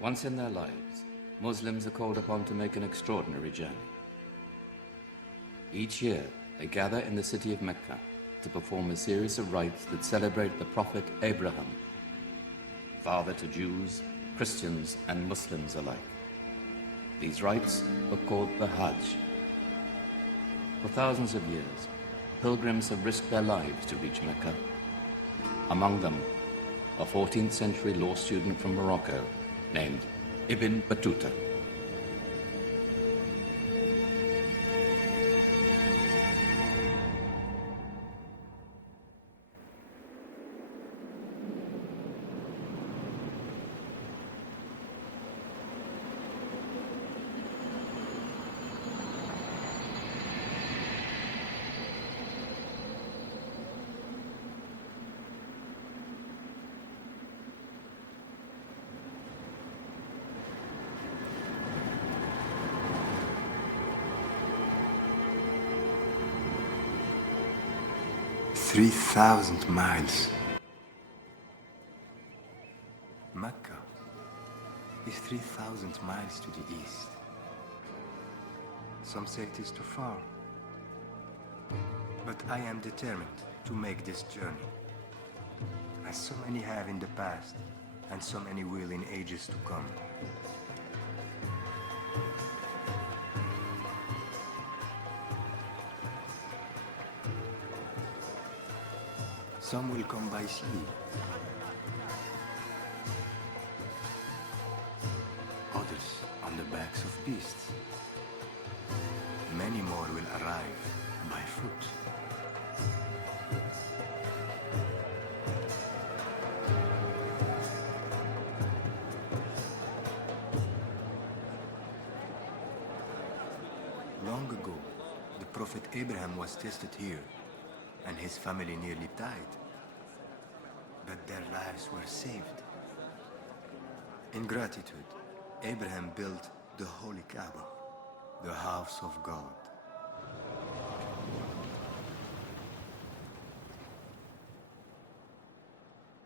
Once in their lives, Muslims are called upon to make an extraordinary journey. Each year, they gather in the city of Mecca to perform a series of rites that celebrate the Prophet Abraham, father to Jews, Christians, and Muslims alike. These rites are called the Hajj. For thousands of years, pilgrims have risked their lives to reach Mecca. Among them, a 14th century law student from Morocco named Ibn Battuta. $3,000 miles. Mecca is 3,000 miles to the east. Some say it is too far. But I am determined to make this journey, as so many have in the past, and so many will in ages to come. Some will come by sea. Others on the backs of beasts. Many more will arrive by foot. Long ago, the Prophet Abraham was tested here, and his family nearly died. But their lives were saved. In gratitude, Abraham built the Holy Kaaba, the house of God.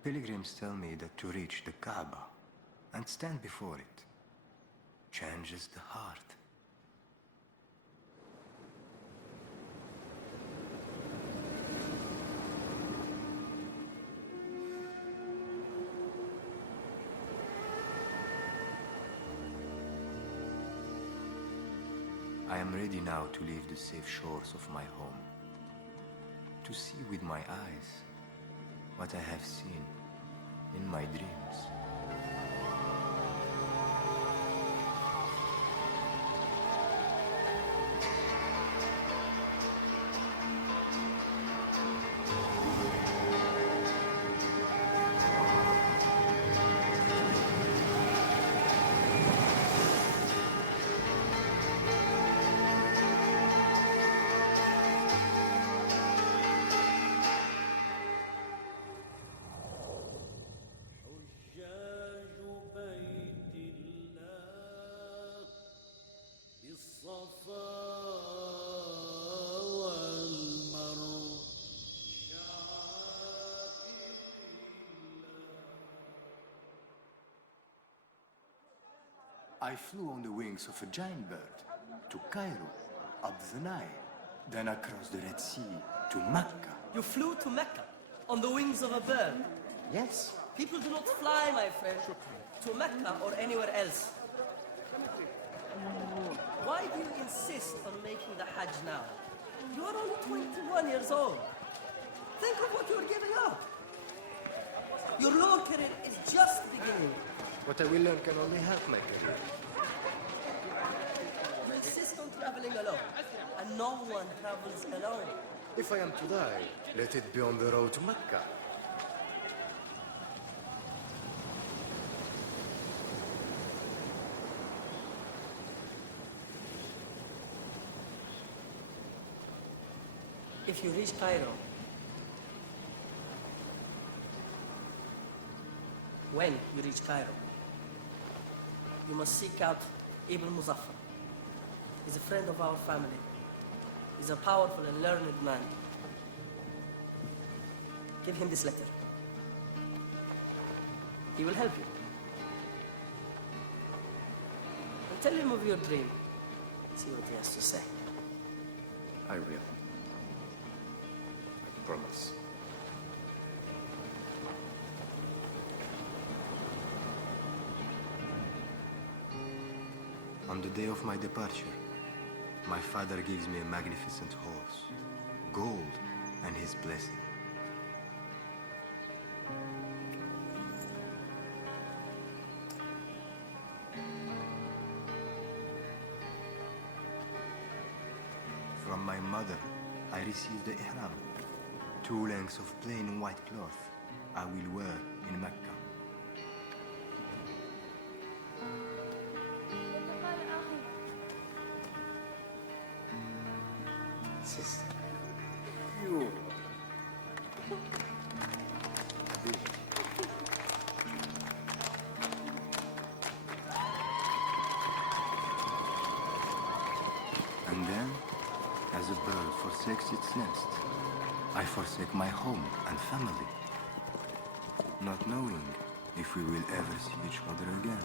Pilgrims tell me that to reach the Kaaba and stand before it changes the heart. I am ready now to leave the safe shores of my home, to see with my eyes what I have seen in my dreams. I flew on the wings of a giant bird to Cairo, up the Nile, then across the Red Sea to Mecca. You flew to Mecca on the wings of a bird? Yes. People do not fly, my friend, to Mecca or anywhere else. Why do you insist on making the Hajj now? You are only 21 years old. Think of what you're giving up. Your law career is just beginning. What I will learn can only help my career. You insist on traveling alone, and no one travels alone. If I am to die, let it be on the road to Mecca. If you reach Cairo, when you reach Cairo, you must seek out Ibn Muzaffar. He's a friend of our family. He's a powerful and learned man. Give him this letter. He will help you. Tell him of your dream. See what he has to say. I will. I promise. On the day of my departure, my father gives me a magnificent horse, gold, and his blessing. From my mother, I received the ihram, 2 lengths of plain white cloth I will wear in Mecca. Sister. You. And then, as a bird forsakes its nest, I forsake my home and family, not knowing if we will ever see each other again.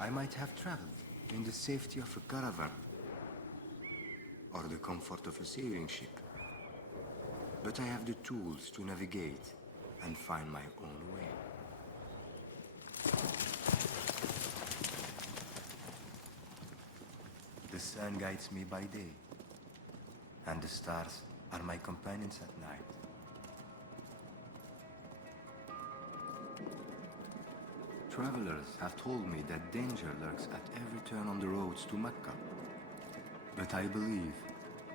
I might have traveled in the safety of a caravan or the comfort of a sailing ship, but I have the tools to navigate and find my own way. The sun guides me by day, and the stars are my companions at night. Travelers have told me that danger lurks at every turn on the roads to Mecca. But I believe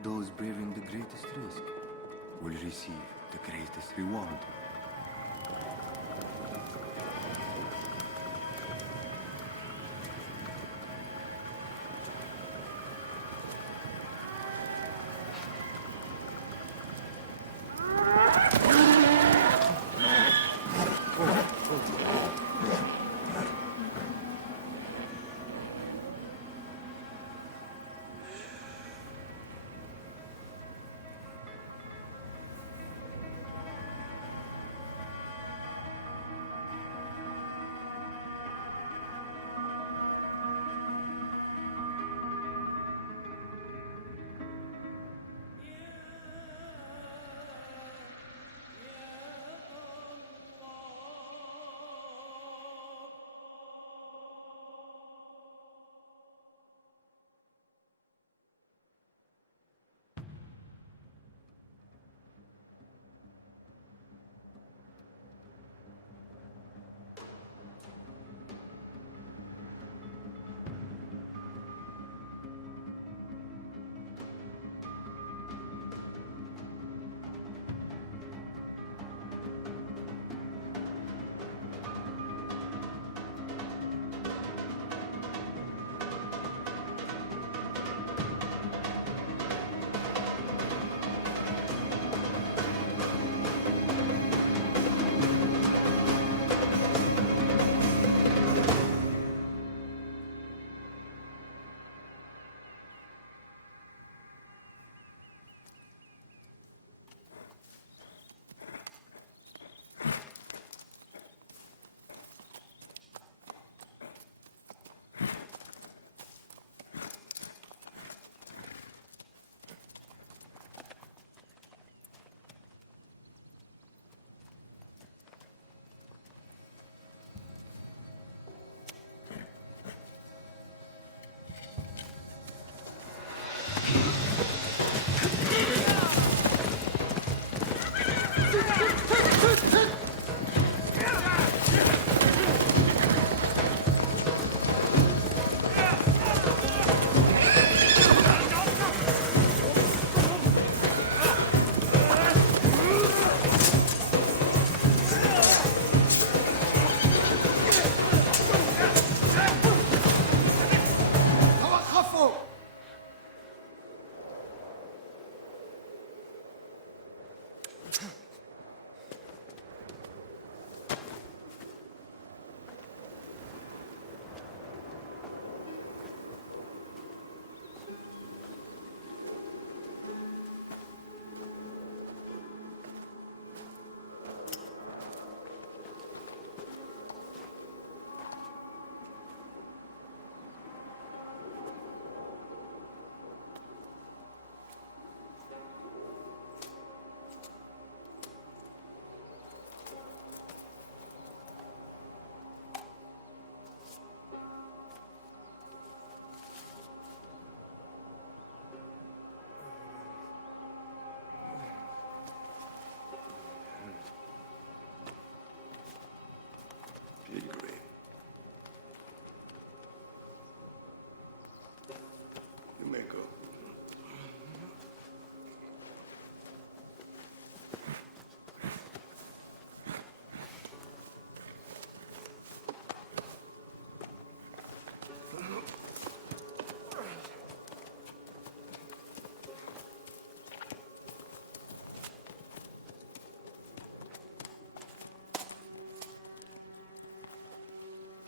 those braving the greatest risk will receive the greatest reward.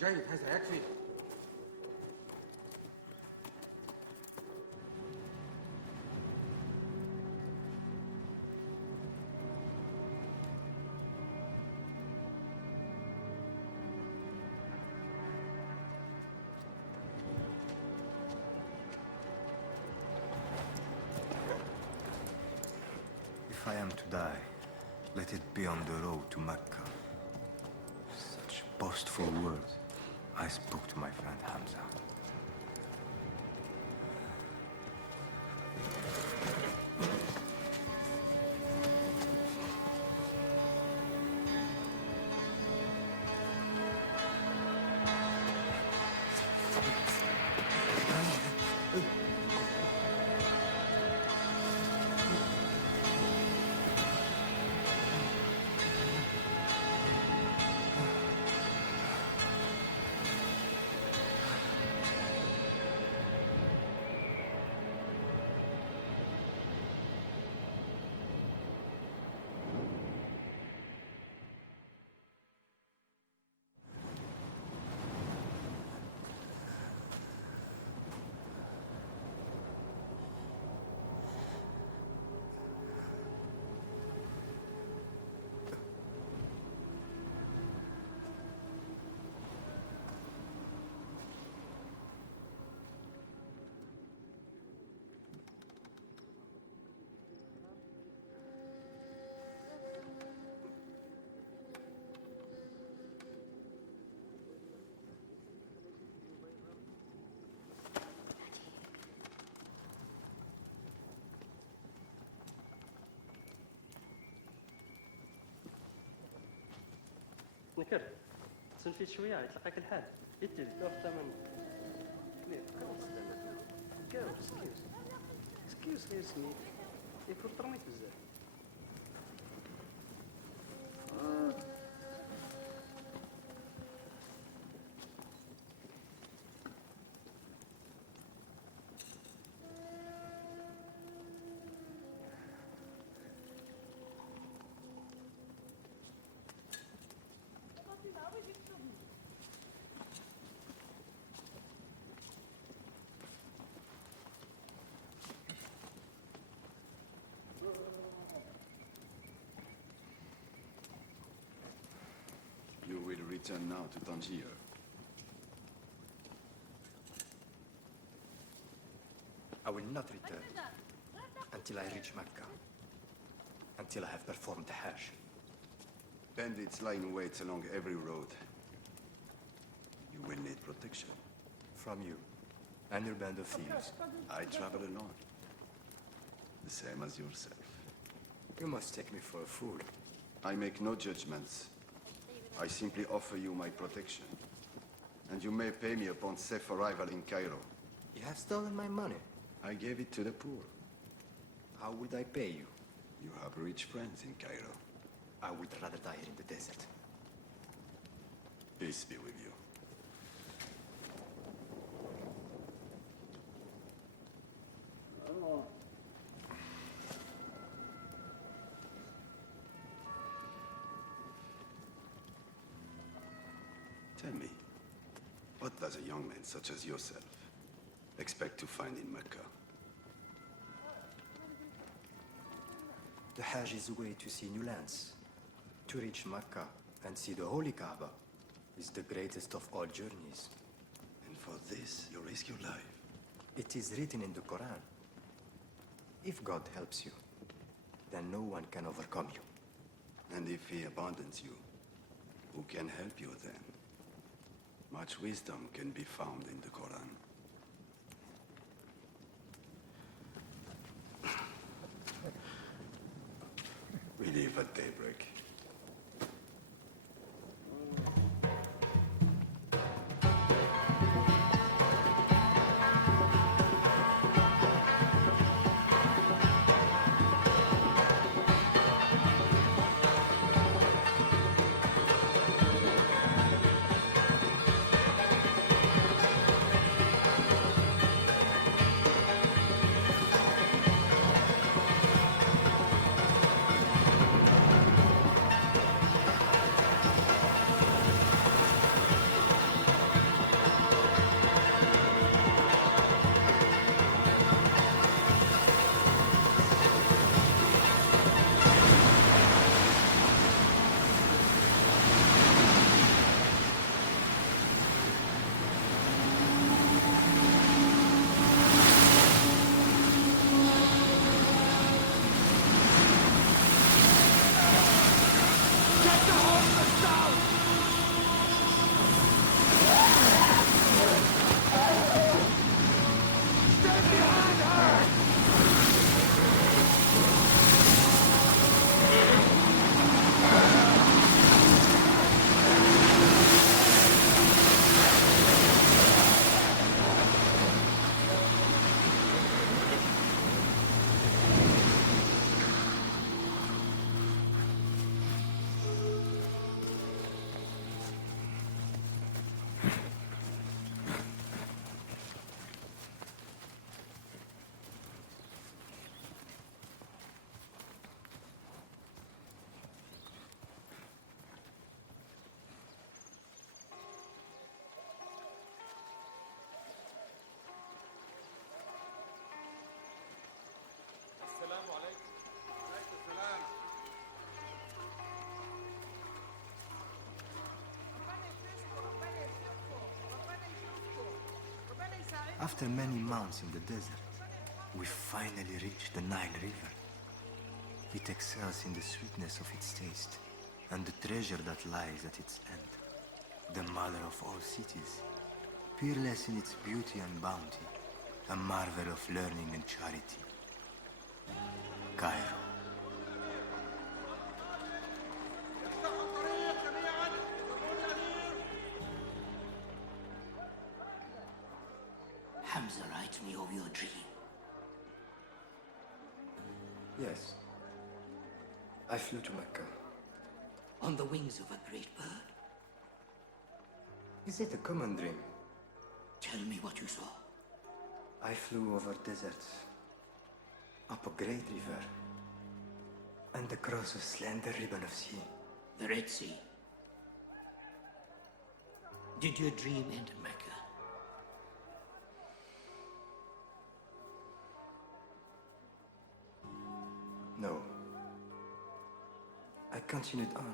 جيد، هذا يكفي. If I am to die, let it be on the road to Mecca. Such boastful words I spoke to my friend Hamza. نكر تسنفيت شويه يطلقك الحال يدي دور الثمن كاو سكيوز غير سميت يكون طرميت بزاف You will return now to Tangiers. I will not return until I reach Mecca, until I have performed the Hajj. Bandits lie in wait along every road. You will need protection. From you and your band of thieves. I travel alone. The same as yourself. You must take me for a fool. I make no judgments. I simply offer you my protection. And you may pay me upon safe arrival in Cairo. You have stolen my money. I gave it to the poor. How would I pay you? You have rich friends in Cairo. I would rather die here in the desert. Peace be with you. Tell me, what does a young man such as yourself expect to find in Mecca? The Hajj is a way to see new lands. To reach Mecca and see the Holy Kaaba is the greatest of all journeys. And for this, you risk your life. It is written in the Quran. If God helps you, then no one can overcome you. And if he abandons you, who can help you then? Much wisdom can be found in the Quran. We leave at daybreak. After many months in the desert, we finally reached the Nile River. It excels in the sweetness of its taste and the treasure that lies at its end. The mother of all cities, peerless in its beauty and bounty, a marvel of learning and charity. Cairo. Hamza writes me of your dream. Yes. I flew to Mecca. On the wings of a great bird. Is it a common dream? Tell me what you saw. I flew over deserts, up a great river, and across a slender ribbon of sea. The Red Sea. Did your dream end in Mecca? No. I continued on.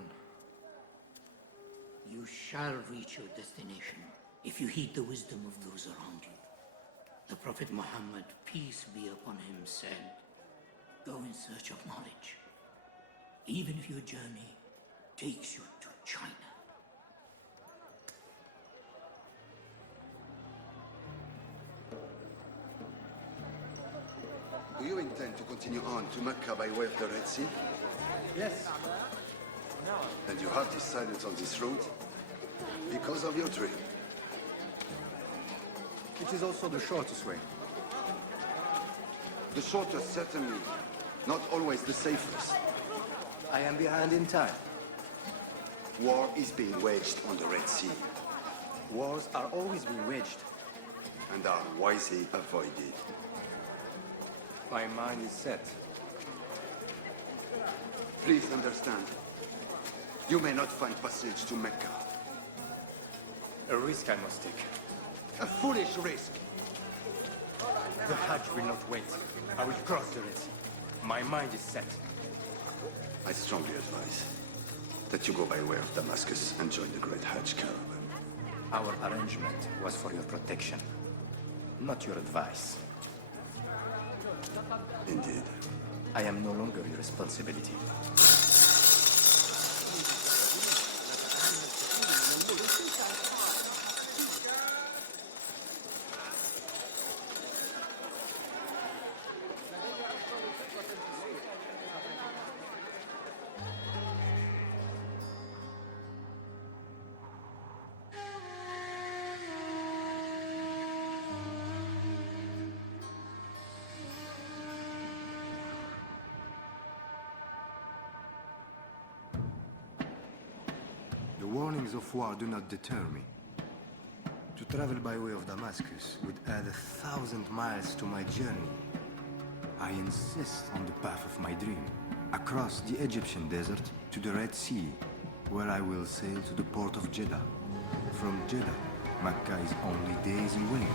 You shall reach your destination if you heed the wisdom of those around you. The Prophet Muhammad, peace be upon him, said, go in search of knowledge, even if your journey takes you to China. Do you intend to continue on to Mecca by way of the Red Sea? Yes. And you have decided on this route because of your dream? It is also the shortest way. The shortest, certainly. Not always the safest. I am behind in time. War is being waged on the Red Sea Wars are always being waged. and are wisely avoided. My mind is set. Please understand. You may not find passage to Mecca. A risk I must take. A foolish risk. The Hajj will not wait. I will cross the Red Sea. My mind is set. I strongly advise that you go by way of Damascus and join the great Hajj caravan. Our arrangement was for your protection, not your advice. Indeed. I am no longer your responsibility. The warnings of war do not deter me. To travel by way of Damascus would add 1,000 miles to my journey. I insist on the path of my dream, across the Egyptian desert to the Red Sea, where I will sail to the port of Jeddah. From Jeddah, Mecca is only days away.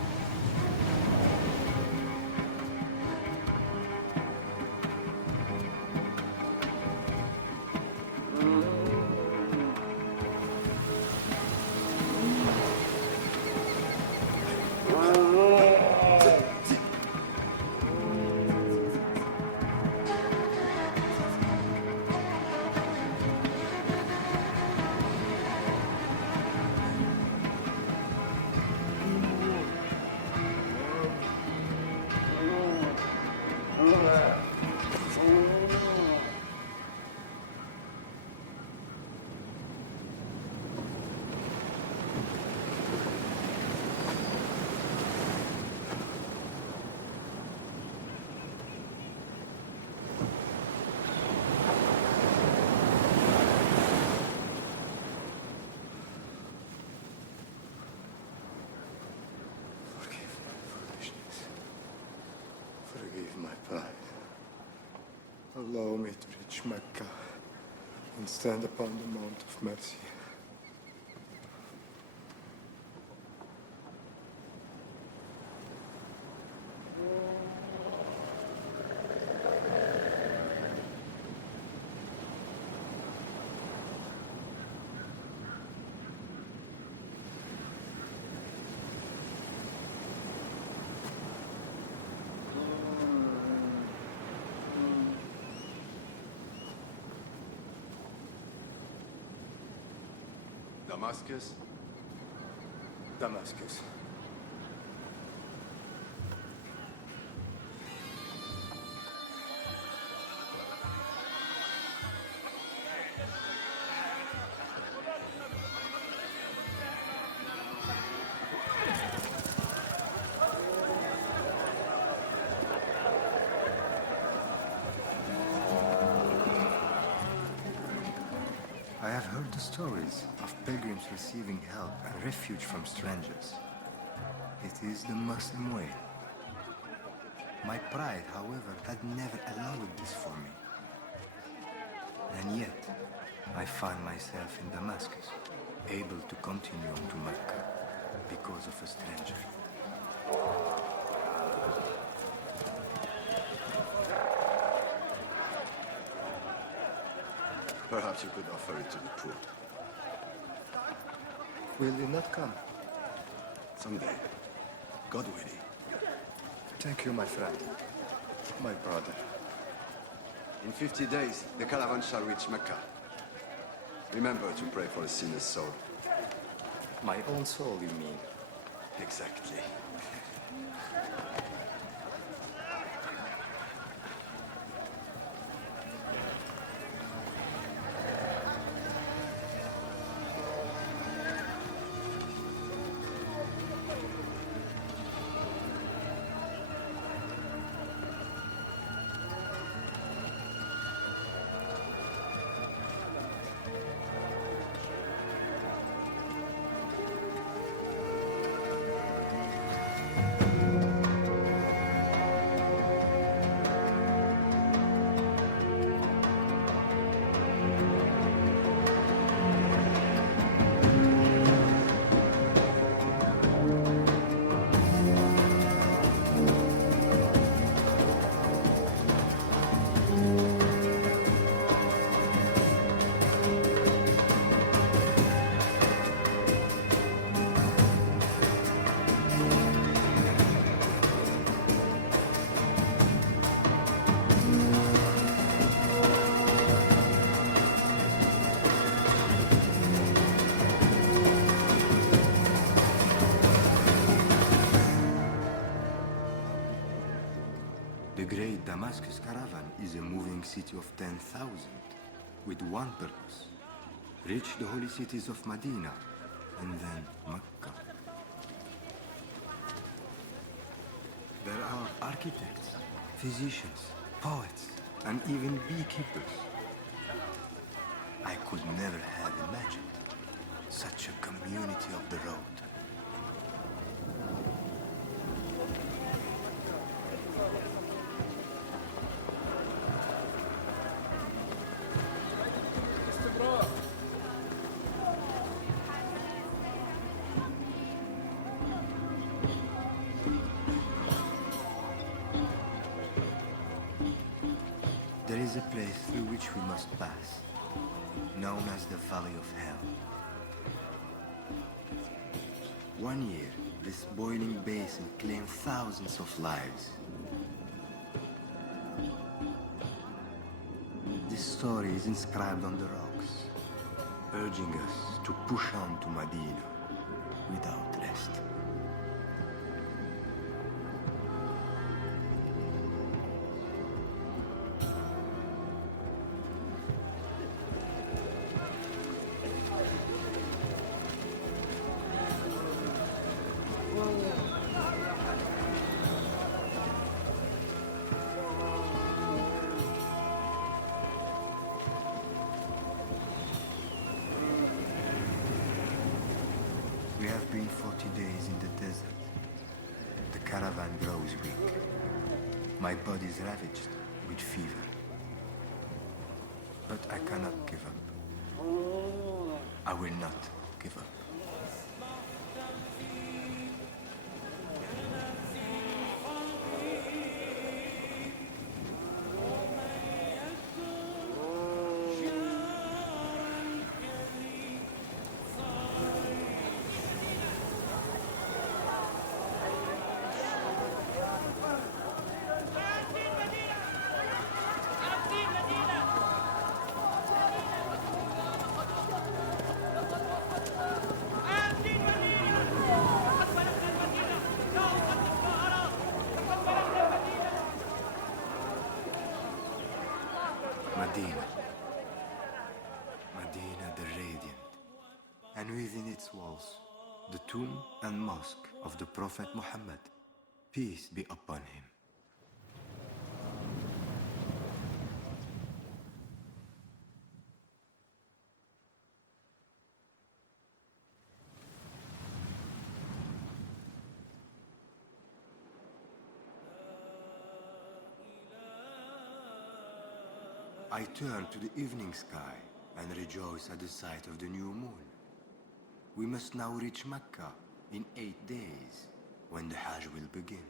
Forgive my pride. Allow me to reach Mecca and stand upon the Mount of Mercy. Damascus? Damascus. I have heard the stories of pilgrims receiving help and refuge from strangers. It is the Muslim way. My pride, however, had never allowed this for me. And yet, I find myself in Damascus, able to continue on to Mecca because of a stranger. Perhaps you could offer it to the poor. Will you not come? Someday. God willing. Thank you, my friend. My brother. In 50 days, the caravan shall reach Mecca. Remember to pray for a sinner's soul. My own soul, you mean? Exactly. The great Damascus caravan is a moving city of 10,000 with one purpose. Reach the holy cities of Medina and then Mecca. There are architects, physicians, poets, and even beekeepers. I could never have imagined such a community of the road. There is a place through which we must pass, known as the Valley of Hell. One year, this boiling basin claimed thousands of lives. This story is inscribed on the rocks, urging us to push on to Medina without rest. We have been 40 days in the desert. The caravan grows weak. My body is ravaged with fever. But I cannot give up. I will not give up. Medina. Medina the Radiant. And within its walls, the tomb and mosque of the Prophet Muhammad, peace be upon him. I turn to the evening sky and rejoice at the sight of the new moon. We must now reach Mecca in 8 days, when the Hajj will begin.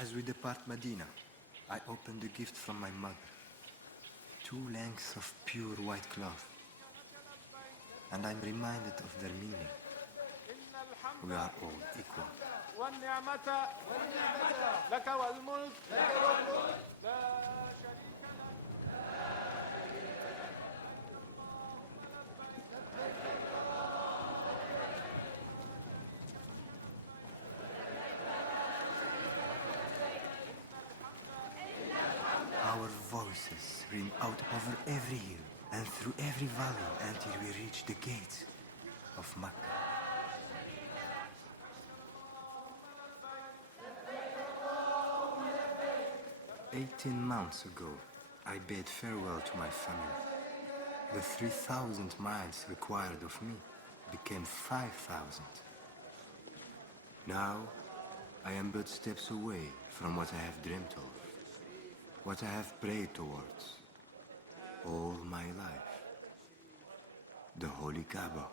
As we depart Medina, I open the gift from my mother. 2 lengths of pure white cloth. And I'm reminded of their meaning. We are all equal. والنعمة لك والملك لا شريك لك. Our voices ring out over every hill and through every valley until we reach the gates of Mecca. 18 months ago, I bade farewell to my family. The 3,000 miles required of me became 5,000. Now, I am but steps away from what I have dreamt of, what I have prayed towards all my life, the Holy Kaaba.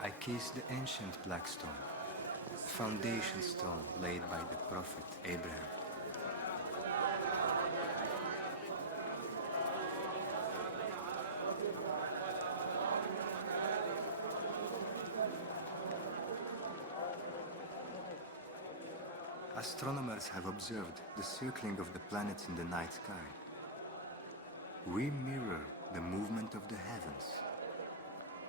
I kiss the ancient black stone, foundation stone laid by the Prophet Abraham. Astronomers have observed the circling of the planets in the night sky. We mirror the movement of the heavens,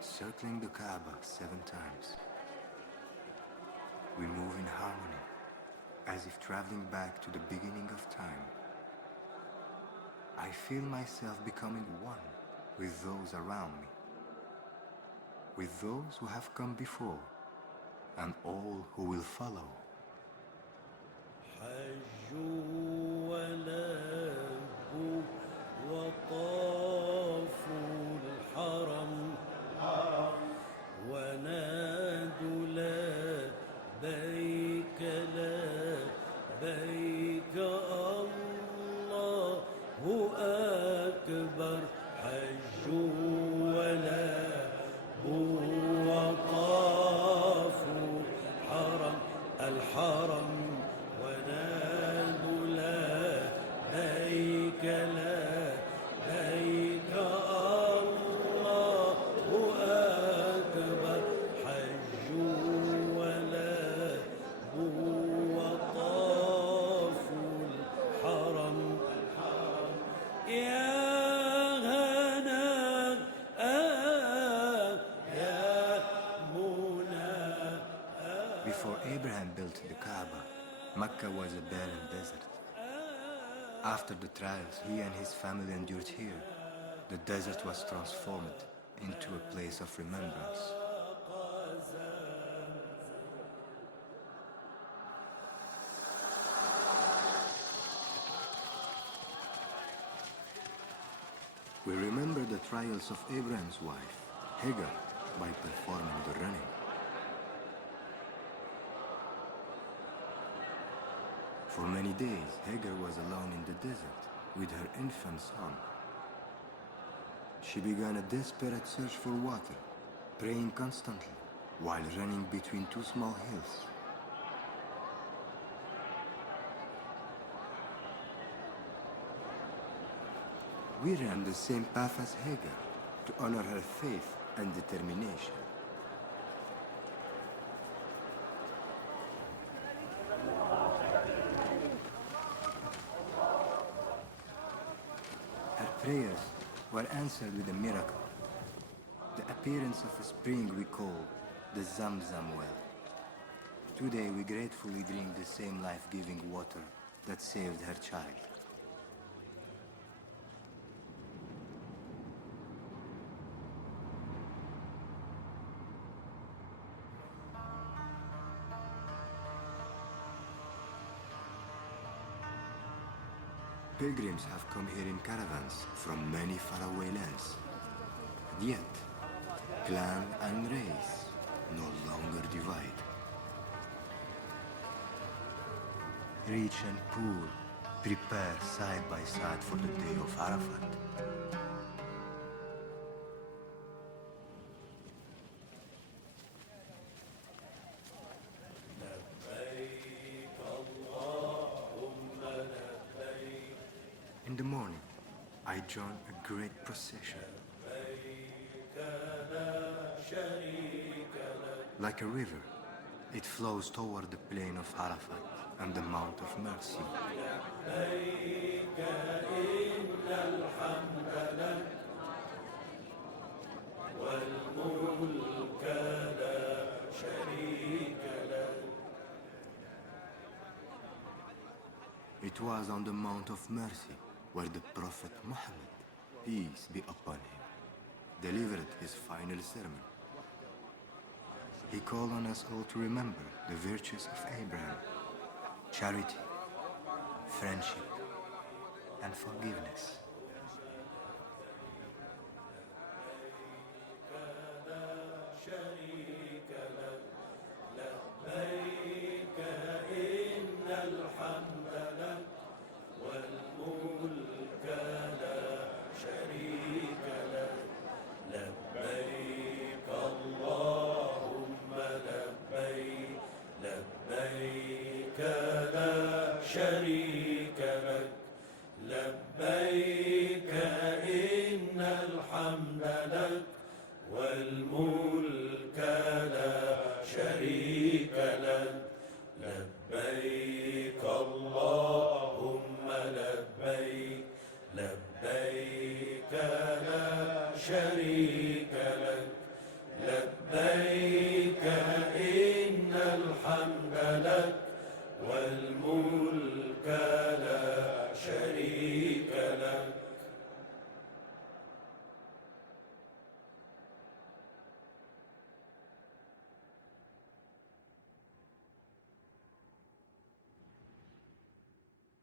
circling the Kaaba 7 times. We move in harmony, as if traveling back to the beginning of time. I feel myself becoming one with those around me, with those who have come before, and all who will follow. حج ولبوا وطافوا الحرم ونادوا لبيك لبيك الله أكبر حج ولبوا وطافوا الحرم ونادوا لبيك لبيك الله أكبر حج ولبوا وطافوا الحرم يا هنا يا منى. Before Abraham built the Kaaba, Mecca was a barren desert. After the trials he and his family endured here, the desert was transformed into a place of remembrance. We remember the trials of Abraham's wife, Hagar, by performing the running. For many days, Hagar was alone in the desert, with her infant son. She began a desperate search for water, praying constantly while running between two small hills. We ran the same path as Hagar to honor her faith and determination. Her prayers were answered with a miracle. The appearance of a spring we call the Zamzam well. Today we gratefully drink the same life-giving water that saved her child. Pilgrims have come here in caravans from many faraway lands. And yet, clan and race no longer divide. Rich and poor prepare side by side for the day of Arafat. In the morning, I join a great procession. Like a river, it flows toward the plain of Arafat and the Mount of Mercy. It was on the Mount of Mercy where the Prophet Muhammad, peace be upon him, delivered his final sermon. He called on us all to remember the virtues of Abraham: charity, friendship, and forgiveness.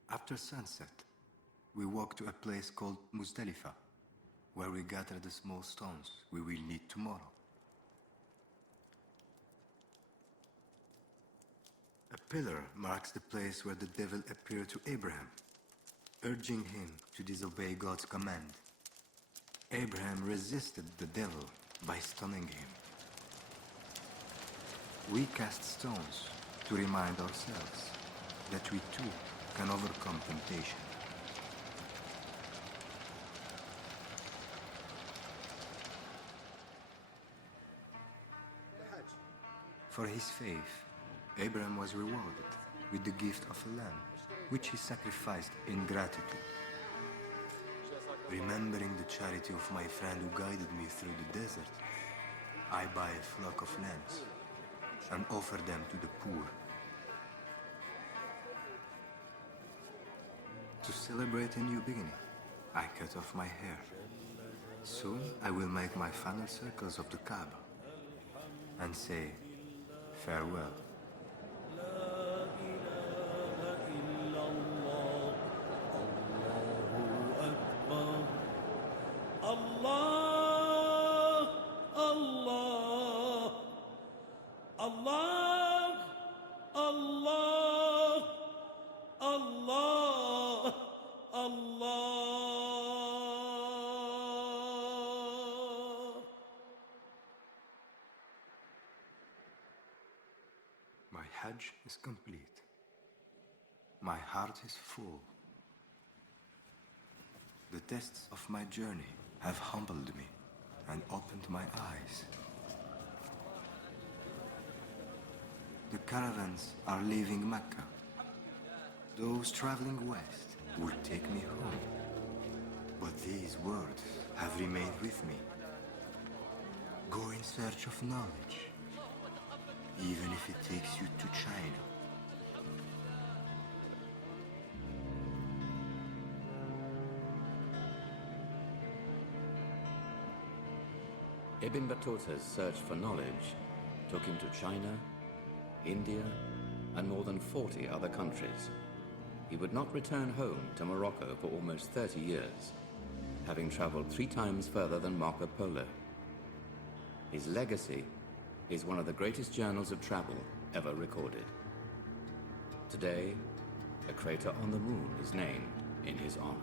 After sunset, we walk to a place called Muzdalifah, where we gather the small stones we will need tomorrow. A pillar marks the place where the devil appeared to Abraham, urging him to disobey God's command. Abraham resisted the devil by stunning him. We cast stones to remind ourselves that we too can overcome temptation. For his faith, Abraham was rewarded with the gift of a lamb, which he sacrificed in gratitude. Remembering the charity of my friend who guided me through the desert, I buy a flock of lambs and offer them to the poor. To celebrate a new beginning, I cut off my hair. Soon I will make my final circles of the Kaaba and say farewell. Allah, Allah, Allah, Allah, Allah, Allah. Hajj is complete. My heart is full. The tests of my journey have humbled me and opened my eyes. The caravans are leaving Mecca. Those traveling west will take me home. But these words have remained with me. Go in search of knowledge, even if it takes you to China. Ibn Battuta's search for knowledge took him to China, India, and more than 40 other countries. He would not return home to Morocco for almost 30 years, having traveled 3 times further than Marco Polo. His legacy is one of the greatest journals of travel ever recorded. Today, a crater on the moon is named in his honor.